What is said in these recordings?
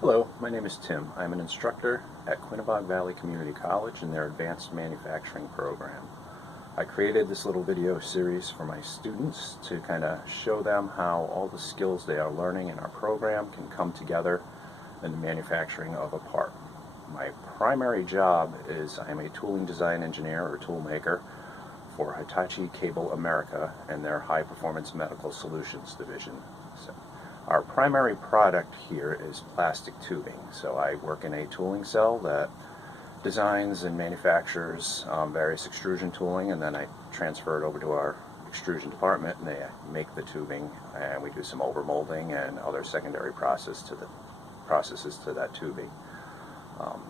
Hello, my name is Tim. I'm an instructor at Quinebaug Valley Community College in their Advanced Manufacturing program. I created this little video series for my students to kind of show them how all the skills they are learning in our program can come together in the manufacturing of a part. My primary job is I am a tooling design engineer or tool maker for Hitachi Cable America and their High Performance Medical Solutions division. So, our primary product here is plastic tubing. So I work in a tooling cell that designs and manufactures various extrusion tooling, and then I transfer it over to our extrusion department and they make the tubing, and we do some overmolding and other secondary processes to that tubing.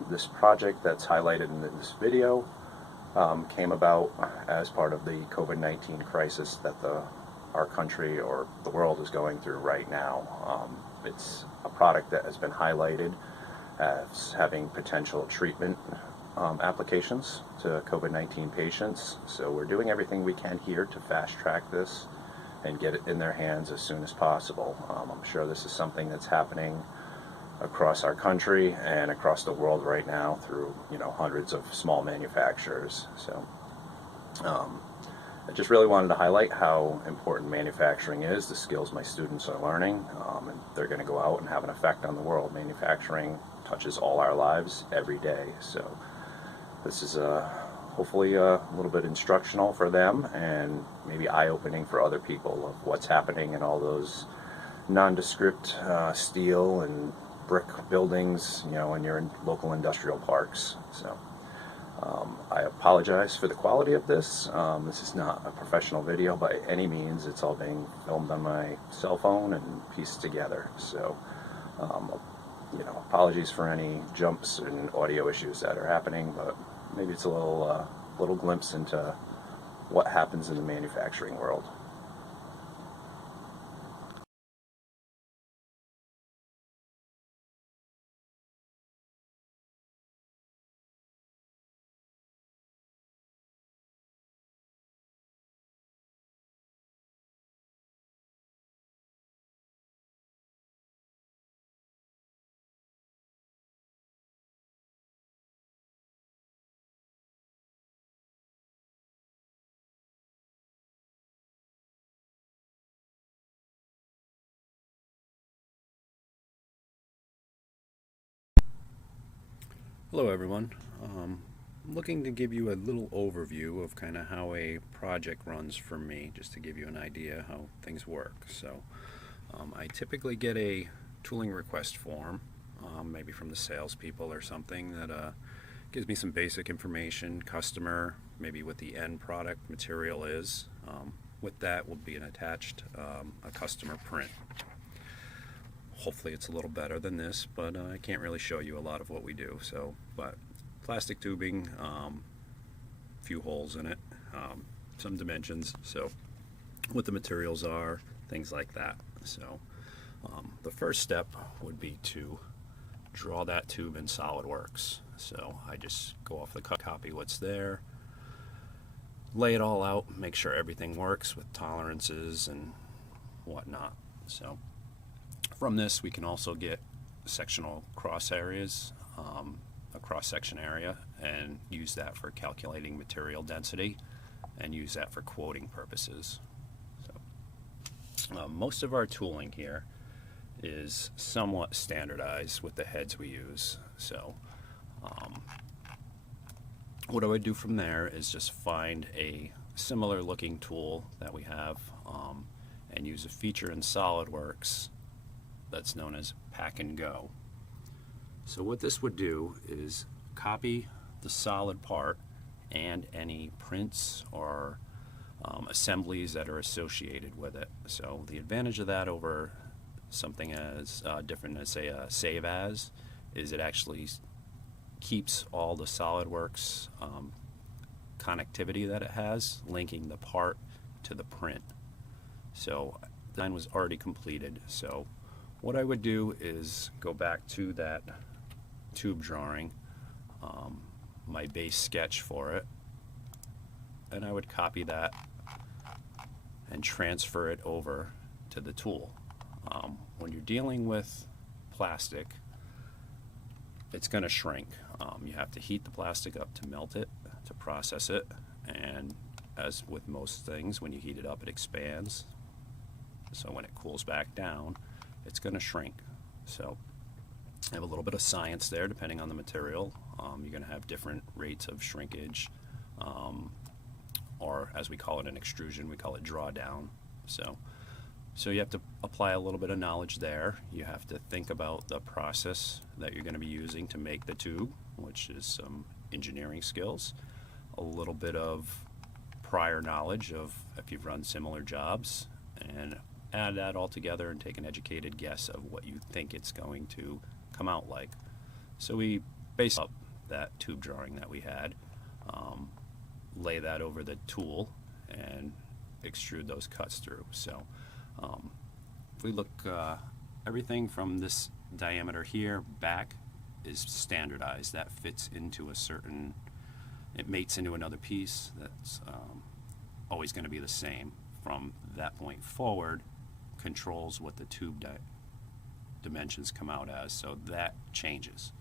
This project that's highlighted in this video came about as part of the COVID-19 crisis that our country or the world is going through right now. It's a product that has been highlighted as having potential treatment applications to COVID-19 patients. So we're doing everything we can here to fast track this and get it in their hands as soon as possible. I'm sure this is something that's happening across our country and across the world right now through hundreds of small manufacturers. So I just really wanted to highlight how important manufacturing is, the skills my students are learning, and they're going to go out and have an effect on the world. Manufacturing touches all our lives every day, so this is hopefully a little bit instructional for them and maybe eye-opening for other people of what's happening in all those nondescript steel and brick buildings, in your local industrial parks. So I apologize for the quality of this. This is not a professional video by any means. It's all being filmed on my cell phone and pieced together. So, apologies for any jumps and audio issues that are happening, but maybe it's a little glimpse into what happens in the manufacturing world. Hello everyone. I'm looking to give you a little overview of kind of how a project runs for me, just to give you an idea how things work. So I typically get a tooling request form, maybe from the salespeople or something, that gives me some basic information, customer, maybe what the end product material is. With that will be an attached a customer print. Hopefully it's a little better than this, but I can't really show you a lot of what we do. But plastic tubing, few holes in it, some dimensions, so what the materials are, things like that. So the first step would be to draw that tube in SolidWorks. So I just go off the copy what's there, lay it all out, make sure everything works with tolerances and whatnot. So from this, we can also get sectional cross areas, a cross-section area, and use that for calculating material density and use that for quoting purposes. So, most of our tooling here is somewhat standardized with the heads we use. So what I would do from there is just find a similar looking tool that we have and use a feature in SolidWorks that's known as Pack and Go. So what this would do is copy the solid part and any prints or assemblies that are associated with it. So the advantage of that over something as different as, say, a save as, is it actually keeps all the SolidWorks connectivity that it has, linking the part to the print. So the design was already completed. So what I would do is go back to that tube drawing, my base sketch for it, and I would copy that and transfer it over to the tool. When you're dealing with plastic, it's going to shrink. You have to heat the plastic up to melt it, to process it, and as with most things, when you heat it up, it expands. So when it cools back down, it's going to shrink. So I have a little bit of science there, depending on the material. You're going to have different rates of shrinkage, or as we call it in extrusion, we call it drawdown. So you have to apply a little bit of knowledge there. You have to think about the process that you're going to be using to make the tube, which is some engineering skills, a little bit of prior knowledge of if you've run similar jobs, and add that all together and take an educated guess of what you think it's going to come out like. So we base up that tube drawing that we had, lay that over the tool, and extrude those cuts through. So if we look, everything from this diameter here back is standardized. That fits into a certain, it mates into another piece that's always going to be the same. From that point forward, controls what the tube dimensions come out as, so that changes.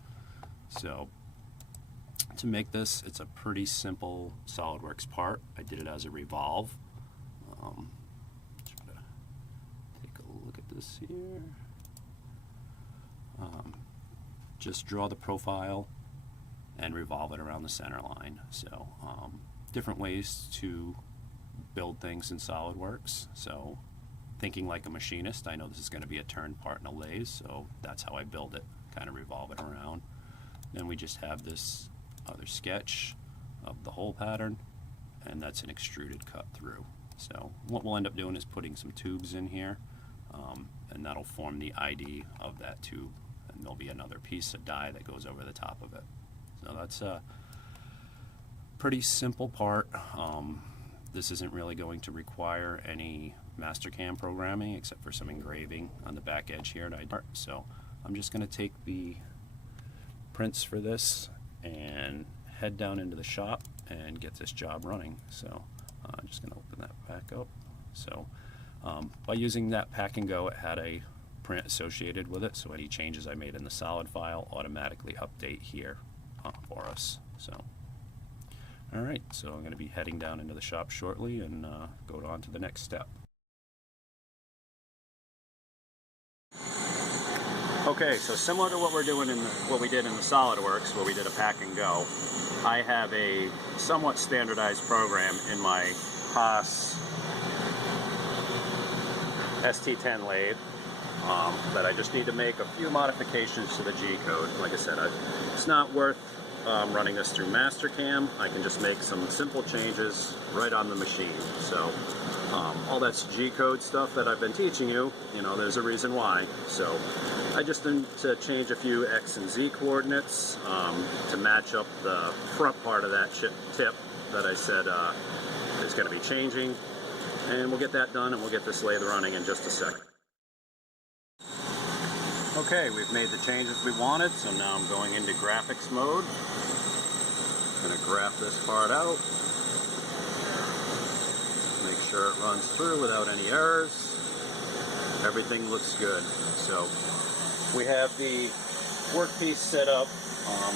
So to make this, it's a pretty simple SolidWorks part. I did it as a revolve. Try to take a look at this here. Just draw the profile and revolve it around the center line. So different ways to build things in SolidWorks. So thinking like a machinist, I know this is going to be a turn part in a lathe, so that's how I build it, kind of revolve it around. Then we just have this other sketch of the hole pattern, and that's an extruded cut through. So what we'll end up doing is putting some tubes in here, and that'll form the ID of that tube, and there'll be another piece of die that goes over the top of it. So that's a pretty simple part. This isn't really going to require any Mastercam programming except for some engraving on the back edge here. So I'm just going to take the prints for this and head down into the shop and get this job running. So I'm just going to open that back up. So by using that pack and go, it had a print associated with it, so any changes I made in the solid file automatically update here for us. So alright, so I'm going to be heading down into the shop shortly and go on to the next step. Okay, so similar to what we're doing in what we did in the SolidWorks, where we did a pack and go, I have a somewhat standardized program in my Haas ST10 lathe that I just need to make a few modifications to the G code. Like I said, it's not worth running this through Mastercam. I can just make some simple changes right on the machine. So all that's G code stuff that I've been teaching you, there's a reason why. So I just need to change a few X and Z coordinates to match up the front part of that tip that I said is going to be changing. And we'll get that done and we'll get this lathe running in just a second. Okay, we've made the changes we wanted, so now I'm going into graphics mode. I'm going to graph this part out. Make sure it runs through without any errors. Everything looks good. So we have the workpiece set up.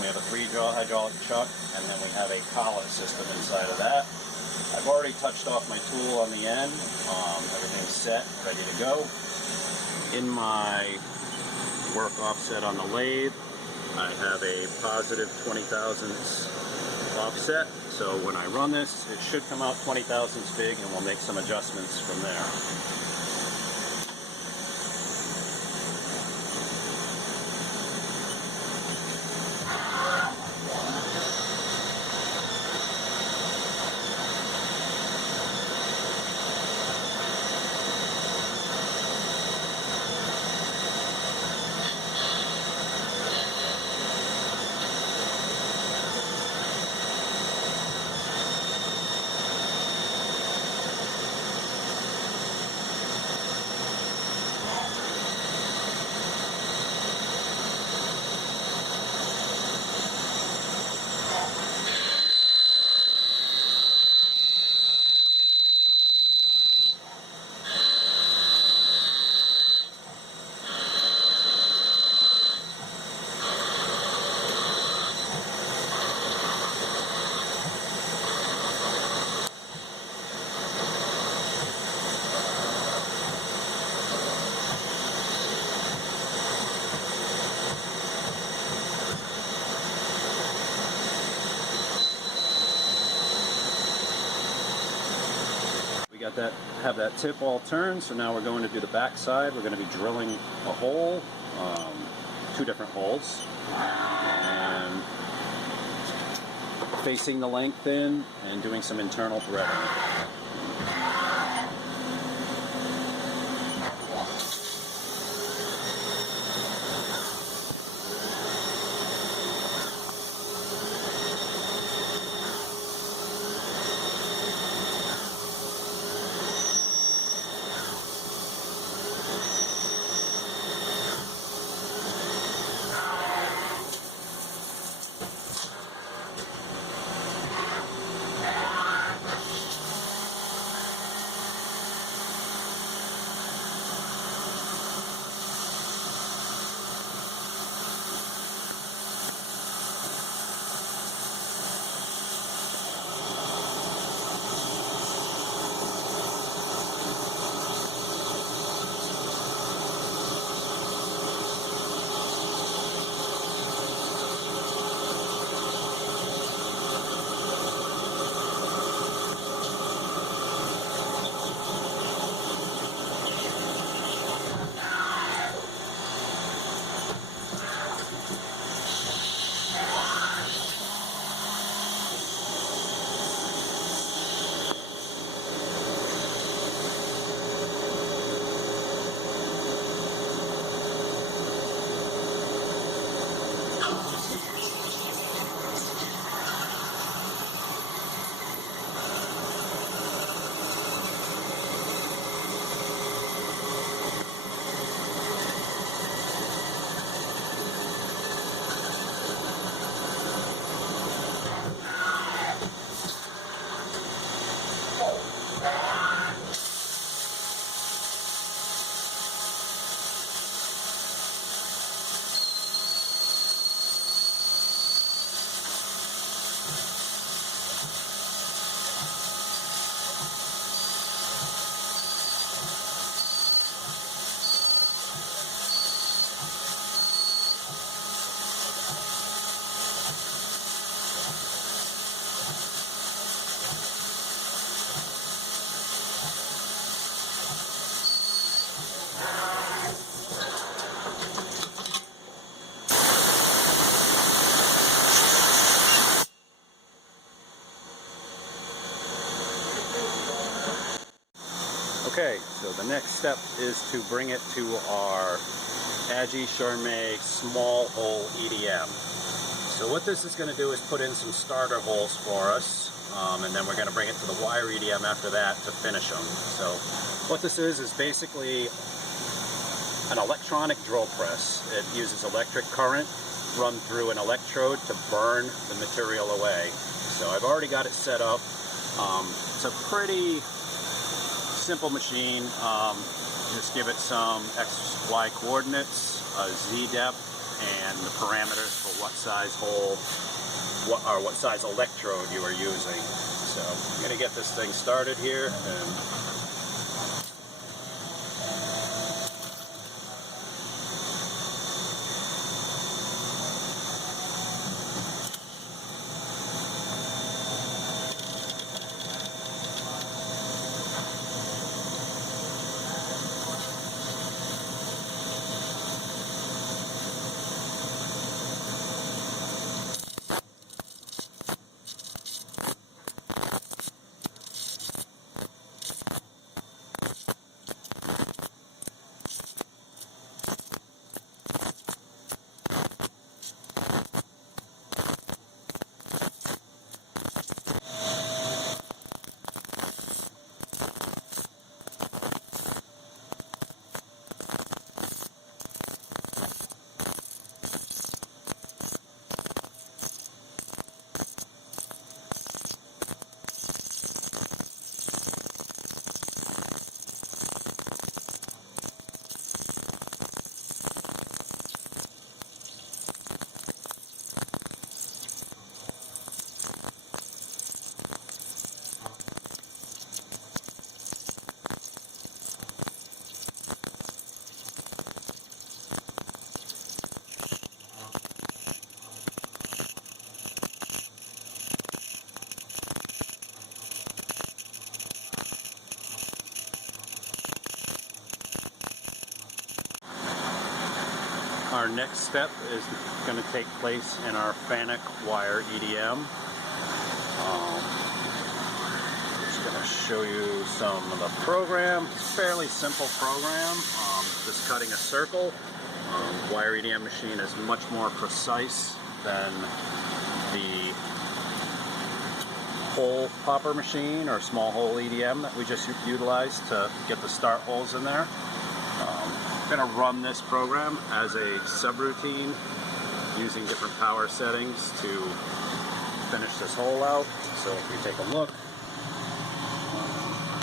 We have a 3-jaw hydraulic chuck, and then we have a collet system inside of that. I've already touched off my tool on the end. Everything's set, ready to go. In my work offset on the lathe, I have a positive 20 thousandths offset. So when I run this, it should come out 20 thousandths big, and we'll make some adjustments from there. got that, have that tip all turned, so now we're going to do the back side. We're going to be drilling a hole, 2 different holes, and facing the length in and doing some internal threading. Okay, so the next step is to bring it to our Agi Charme small hole EDM. So what this is going to do is put in some starter holes for us, and then we're going to bring it to the wire EDM after that to finish them. So what this is basically an electronic drill press. It uses electric current run through an electrode to burn the material away. So I've already got it set up. It's a pretty simple machine. Just give it some XY coordinates, a Z depth, and the parameters for what size hole, what size electrode you are using. So I'm going to get this thing started here. our next step is going to take place in our FANUC wire EDM. Just going to show you some of the program. It's a fairly simple program, just cutting a circle. Wire EDM machine is much more precise than the hole popper machine or small hole EDM that we just utilized to get the start holes in there. I'm going to run this program as a subroutine using different power settings to finish this hole out. So if we take a look,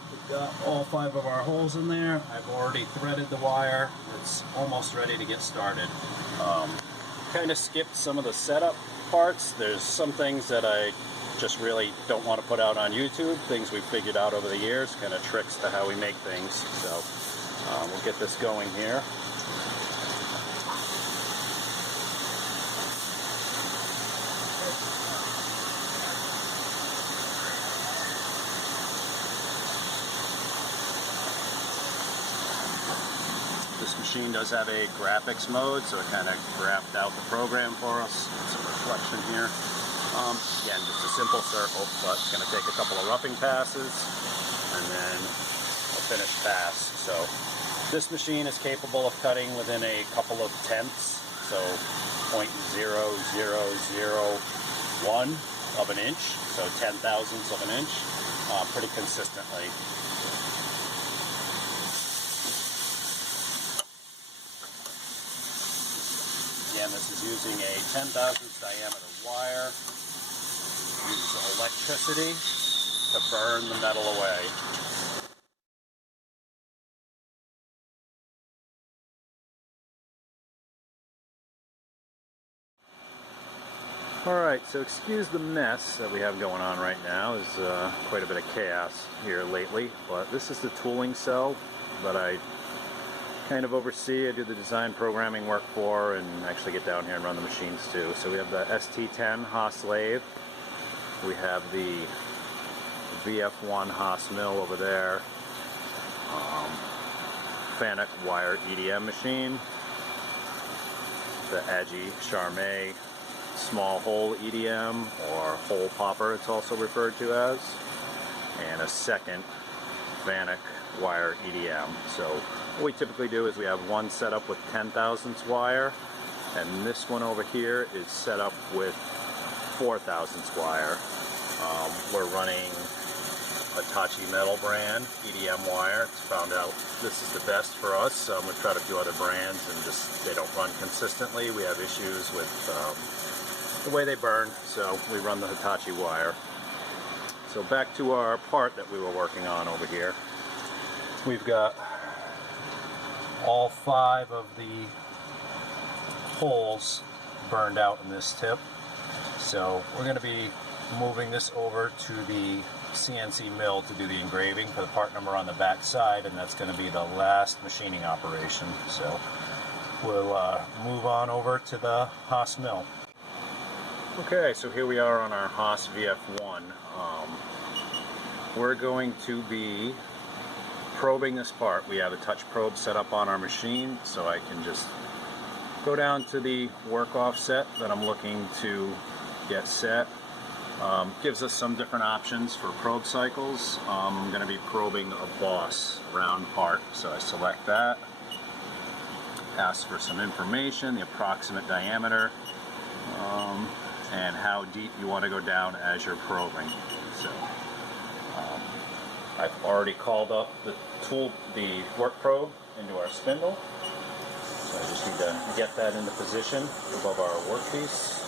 we've got all 5 of our holes in there. I've already threaded the wire. It's almost ready to get started. Kind of skipped some of the setup parts. There's some things that I just really don't want to put out on YouTube, things we've figured out over the years, kind of tricks to how we make things. So we'll get this going here. This machine does have a graphics mode, so it kind of graphed out the program for us. Some reflection here. Again, just a simple circle, but it's going to take a couple of roughing passes and then a finished pass. So this machine is capable of cutting within a couple of tenths, so 0.0001 of an inch, so 10,000ths of an inch, pretty consistently. Again, this is using a 10,000th diameter wire. Uses electricity to burn the metal away. Alright, so excuse the mess that we have going on right now. There's quite a bit of chaos here lately, but this is the tooling cell that I kind of oversee. I do the design programming work for and actually get down here and run the machines too. So we have the ST10 Haas lathe. We have the VF1 Haas mill over there. FANUC wire EDM machine. The Agi Charme small hole EDM, or hole popper it's also referred to as. And a second FANUC wire EDM. So what we typically do is we have one set up with 10,000ths wire, and this one over here is set up with 4,000ths wire. We're running Hitachi metal brand EDM wire. It's found out this is the best for us. We've tried a few other brands and just they don't run consistently. We have issues with the way they burn, so we run the Hitachi wire. So back to our part that we were working on over here. We've got all 5 of the holes burned out in this tip. So we're going to be moving this over to the CNC mill to do the engraving for the part number on the back side, and that's going to be the last machining operation. So we'll move on over to the Haas mill. Okay, so here we are on our Haas VF1. We're going to be probing this part. We have a touch probe set up on our machine, so I can just go down to the work offset that I'm looking to get set. Gives us some different options for probe cycles. I'm going to be probing a boss round part, so I select that, ask for some information, the approximate diameter, and how deep you want to go down as you're probing. So I've already called up the work probe into our spindle, so I just need to get that into position above our workpiece.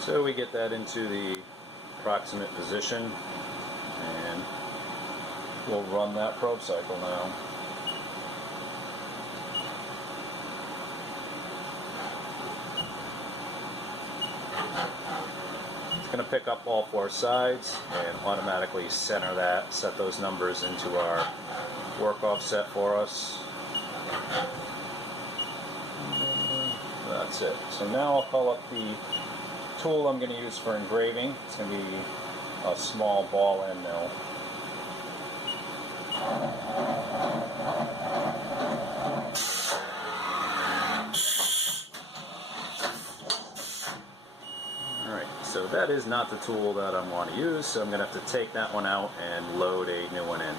So we get that into the approximate position, and we'll run that probe cycle now. It's going to pick up all 4 sides and automatically center that, set those numbers into our work offset for us. That's it. So now I'll call up the tool I'm going to use for engraving. It's going to be a small ball end mill. Alright, so that is not the tool that I want to use, so I'm going to have to take that one out and load a new one in.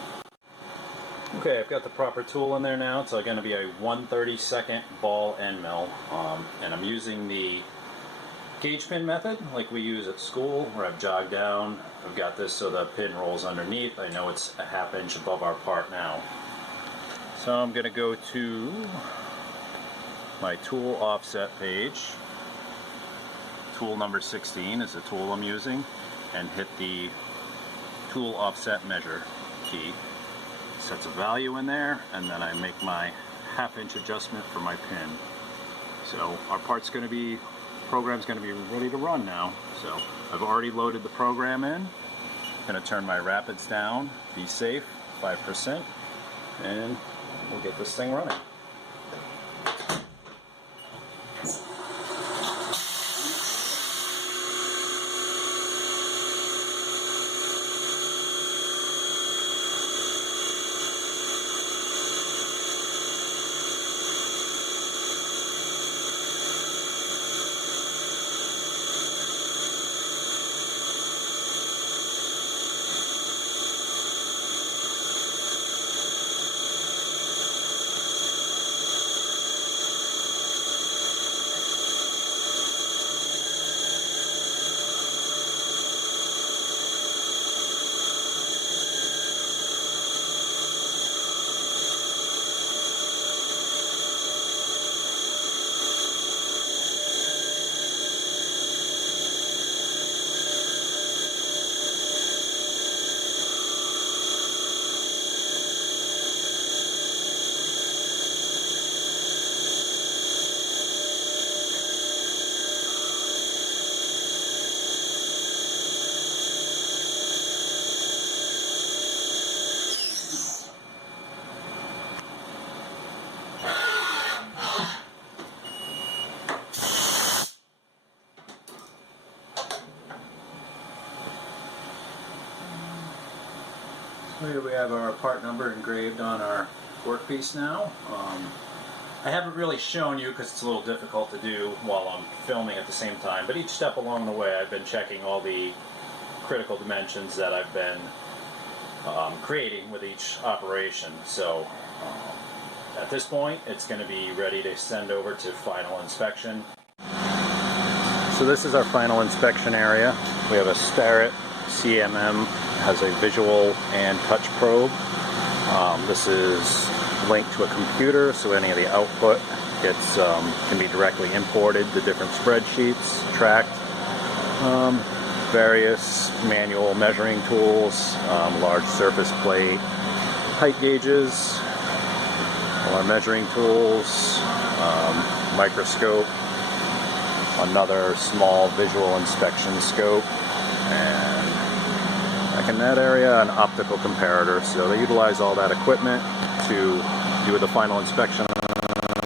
Okay, I've got the proper tool in there now. It's going to be a 1/32 ball end mill, and I'm using the gauge pin method like we use at school, where I've jogged down. I've got this so the pin rolls underneath. I know it's a 1/2 inch above our part now. So I'm going to go to my tool offset page. Tool number 16 is the tool I'm using, and hit the tool offset measure key. Sets a value in there, and then I make my 1/2 inch adjustment for my pin. So our program's going to be ready to run now. So I've already loaded the program in. I'm going to turn my rapids down, be safe, 5%, and we'll get this thing running. Here we have our part number engraved on our workpiece now. I haven't really shown you because it's a little difficult to do while I'm filming at the same time, but each step along the way I've been checking all the critical dimensions that I've been creating with each operation. So at this point it's going to be ready to send over to final inspection. So this is our final inspection area. We have a Starrett CMM, has a visual and touch probe. This is linked to a computer, so any of the output can be directly imported to different spreadsheets, tracked. Various manual measuring tools, large surface plate, height gauges, our measuring tools, microscope, another small visual inspection scope, and back in that area an optical comparator. So they utilize all that equipment to do the final inspection